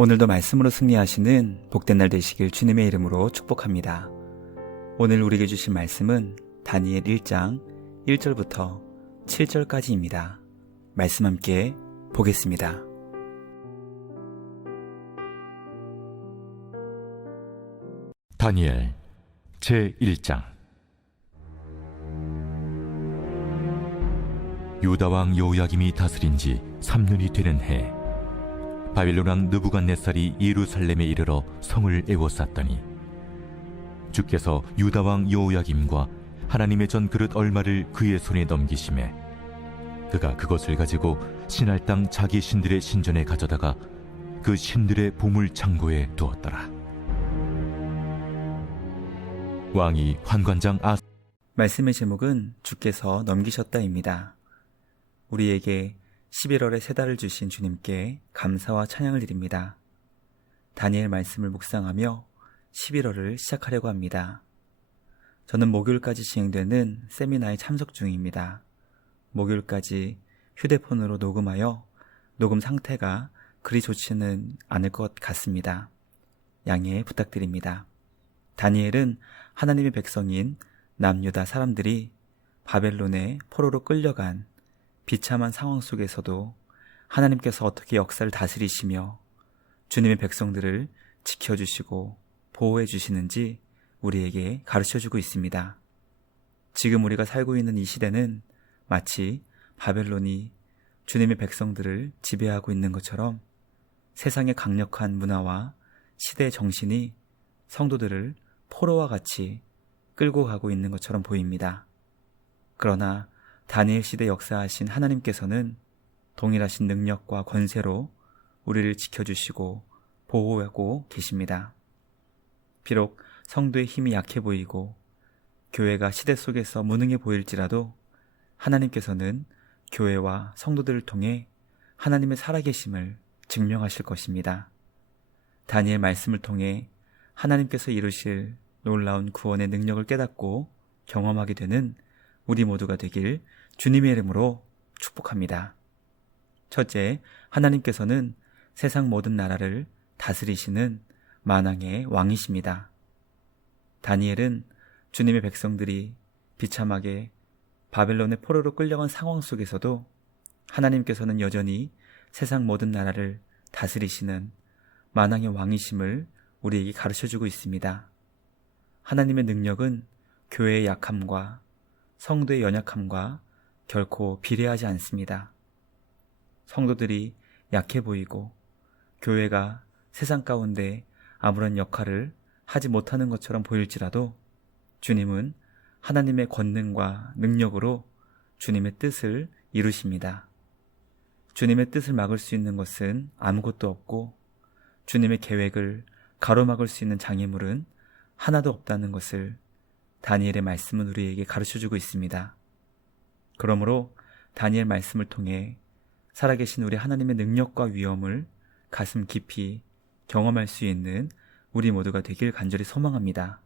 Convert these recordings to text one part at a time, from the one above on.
오늘도 말씀으로 승리하시는 복된 날 되시길 주님의 이름으로 축복합니다. 오늘 우리에게 주신 말씀은 다니엘 1장 1절부터 7절까지입니다. 말씀 함께 보겠습니다. 다니엘 제1장. 유다왕 여호야김이 다스린 지 3년이 되는 해, 바빌론 왕 느부갓네살이 예루살렘에 이르러 성을 에워쌌더니 주께서 유다왕 여호야김과 하나님의 전 그릇 얼마를 그의 손에 넘기심에 그가 그것을 가지고 신할 땅 자기 신들의 신전에 가져다가 그 신들의 보물 창고에 두었더라. 왕이 환관장 말씀의 제목은 주께서 넘기셨다입니다. 우리에게 11월의 새 달을 주신 주님께 감사와 찬양을 드립니다. 다니엘 말씀을 묵상하며 11월을 시작하려고 합니다. 저는 목요일까지 진행되는 세미나에 참석 중입니다. 목요일까지 휴대폰으로 녹음하여 녹음 상태가 그리 좋지는 않을 것 같습니다. 양해 부탁드립니다. 다니엘은 하나님의 백성인 남유다 사람들이 바벨론의 포로로 끌려간 비참한 상황 속에서도 하나님께서 어떻게 역사를 다스리시며 주님의 백성들을 지켜주시고 보호해 주시는지 우리에게 가르쳐주고 있습니다. 지금 우리가 살고 있는 이 시대는 마치 바벨론이 주님의 백성들을 지배하고 있는 것처럼 세상의 강력한 문화와 시대의 정신이 성도들을 포로와 같이 끌고 가고 있는 것처럼 보입니다. 그러나 다니엘 시대 역사하신 하나님께서는 동일하신 능력과 권세로 우리를 지켜주시고 보호하고 계십니다. 비록 성도의 힘이 약해 보이고 교회가 시대 속에서 무능해 보일지라도 하나님께서는 교회와 성도들을 통해 하나님의 살아계심을 증명하실 것입니다. 다니엘 말씀을 통해 하나님께서 이루실 놀라운 구원의 능력을 깨닫고 경험하게 되는 우리 모두가 되길 주님의 이름으로 축복합니다. 첫째, 하나님께서는 세상 모든 나라를 다스리시는 만왕의 왕이십니다. 다니엘은 주님의 백성들이 비참하게 바벨론의 포로로 끌려간 상황 속에서도 하나님께서는 여전히 세상 모든 나라를 다스리시는 만왕의 왕이심을 우리에게 가르쳐주고 있습니다. 하나님의 능력은 교회의 약함과 성도의 연약함과 결코 비례하지 않습니다. 성도들이 약해 보이고 교회가 세상 가운데 아무런 역할을 하지 못하는 것처럼 보일지라도 주님은 하나님의 권능과 능력으로 주님의 뜻을 이루십니다. 주님의 뜻을 막을 수 있는 것은 아무것도 없고 주님의 계획을 가로막을 수 있는 장애물은 하나도 없다는 것을 다니엘의 말씀은 우리에게 가르쳐주고 있습니다. 그러므로 다니엘 말씀을 통해 살아계신 우리 하나님의 능력과 위엄을 가슴 깊이 경험할 수 있는 우리 모두가 되길 간절히 소망합니다.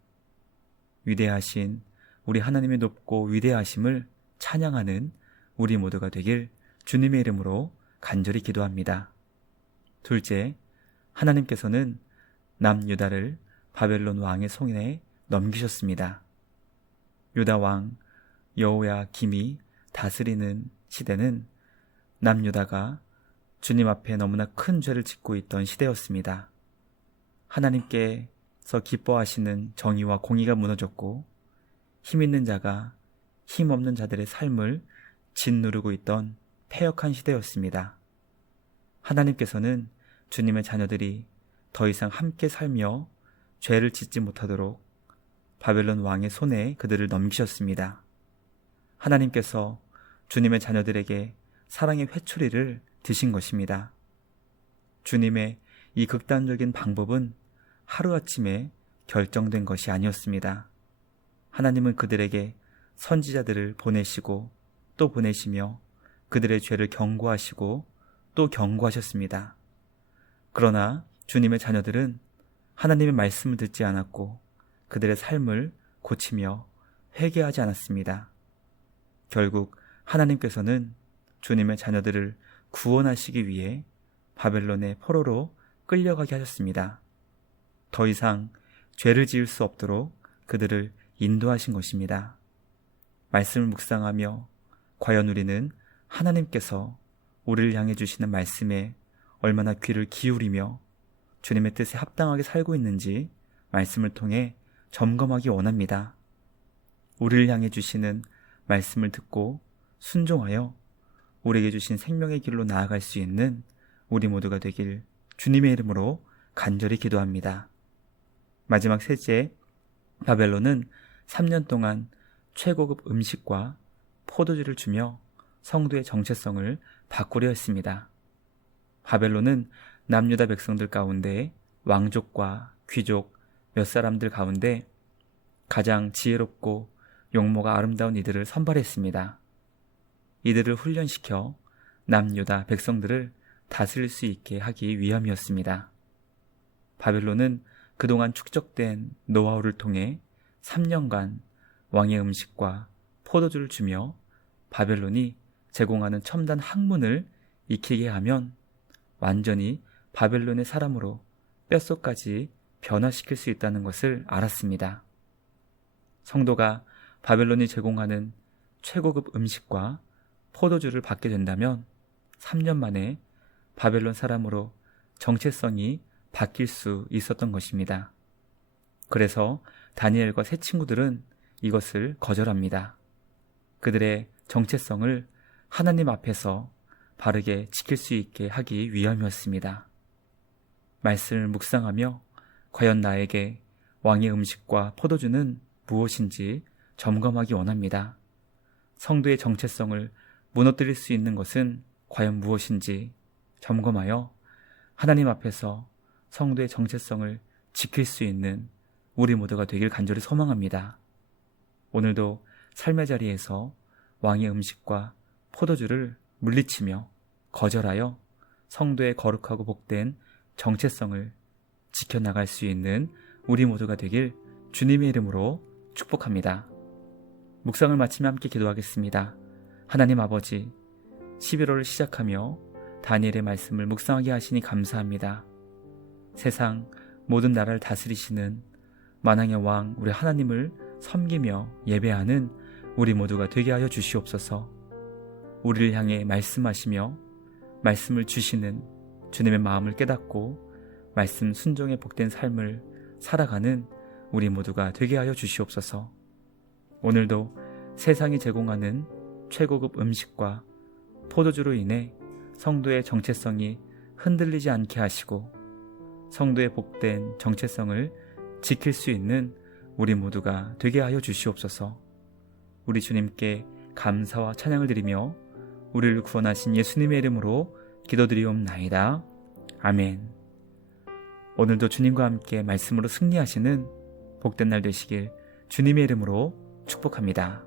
위대하신 우리 하나님의 높고 위대하심을 찬양하는 우리 모두가 되길 주님의 이름으로 간절히 기도합니다. 둘째, 하나님께서는 남유다를 바벨론 왕의 손에 넘기셨습니다. 유다 왕 여호야김이 다스리는 시대는 남유다가 주님 앞에 너무나 큰 죄를 짓고 있던 시대였습니다. 하나님께서 기뻐하시는 정의와 공의가 무너졌고 힘 있는 자가 힘 없는 자들의 삶을 짓누르고 있던 패역한 시대였습니다. 하나님께서는 주님의 자녀들이 더 이상 함께 살며 죄를 짓지 못하도록 바벨론 왕의 손에 그들을 넘기셨습니다. 하나님께서 주님의 자녀들에게 사랑의 회초리를 드신 것입니다. 주님의 이 극단적인 방법은 하루아침에 결정된 것이 아니었습니다. 하나님은 그들에게 선지자들을 보내시고 또 보내시며 그들의 죄를 경고하시고 또 경고하셨습니다. 그러나 주님의 자녀들은 하나님의 말씀을 듣지 않았고 그들의 삶을 고치며 회개하지 않았습니다. 결국 하나님께서는 주님의 자녀들을 구원하시기 위해 바벨론의 포로로 끌려가게 하셨습니다. 더 이상 죄를 지을 수 없도록 그들을 인도하신 것입니다. 말씀을 묵상하며 과연 우리는 하나님께서 우리를 향해 주시는 말씀에 얼마나 귀를 기울이며 주님의 뜻에 합당하게 살고 있는지 말씀을 통해 점검하기 원합니다. 우리를 향해 주시는 말씀을 듣고 순종하여 우리에게 주신 생명의 길로 나아갈 수 있는 우리 모두가 되길 주님의 이름으로 간절히 기도합니다. 마지막 셋째, 바벨론은 3년 동안 최고급 음식과 포도주를 주며 성도의 정체성을 바꾸려 했습니다. 바벨론은 남유다 백성들 가운데 왕족과 귀족 몇 사람들 가운데 가장 지혜롭고 용모가 아름다운 이들을 선발했습니다. 이들을 훈련시켜 남유다 백성들을 다스릴 수 있게 하기 위함이었습니다. 바벨론은 그동안 축적된 노하우를 통해 3년간 왕의 음식과 포도주를 주며 바벨론이 제공하는 첨단 학문을 익히게 하면 완전히 바벨론의 사람으로 뼛속까지 변화시킬 수 있다는 것을 알았습니다. 성도가 바벨론이 제공하는 최고급 음식과 포도주를 받게 된다면 3년 만에 바벨론 사람으로 정체성이 바뀔 수 있었던 것입니다. 그래서 다니엘과 세 친구들은 이것을 거절합니다. 그들의 정체성을 하나님 앞에서 바르게 지킬 수 있게 하기 위함이었습니다. 말씀을 묵상하며 과연 나에게 왕의 음식과 포도주는 무엇인지 점검하기 원합니다. 성도의 정체성을 무너뜨릴 수 있는 것은 과연 무엇인지 점검하여 하나님 앞에서 성도의 정체성을 지킬 수 있는 우리 모두가 되길 간절히 소망합니다. 오늘도 삶의 자리에서 왕의 음식과 포도주를 물리치며 거절하여 성도의 거룩하고 복된 정체성을 지켜나갈 수 있는 우리 모두가 되길 주님의 이름으로 축복합니다. 묵상을 마치며 함께 기도하겠습니다. 하나님 아버지, 11월을 시작하며 다니엘의 말씀을 묵상하게 하시니 감사합니다. 세상 모든 나라를 다스리시는 만왕의 왕 우리 하나님을 섬기며 예배하는 우리 모두가 되게 하여 주시옵소서. 우리를 향해 말씀하시며 말씀을 주시는 주님의 마음을 깨닫고 말씀 순종에 복된 삶을 살아가는 우리 모두가 되게 하여 주시옵소서. 오늘도 세상이 제공하는 최고급 음식과 포도주로 인해 성도의 정체성이 흔들리지 않게 하시고 성도의 복된 정체성을 지킬 수 있는 우리 모두가 되게 하여 주시옵소서. 우리 주님께 감사와 찬양을 드리며 우리를 구원하신 예수님의 이름으로 기도드리옵나이다. 아멘. 오늘도 주님과 함께 말씀으로 승리하시는 복된 날 되시길 주님의 이름으로 축복합니다.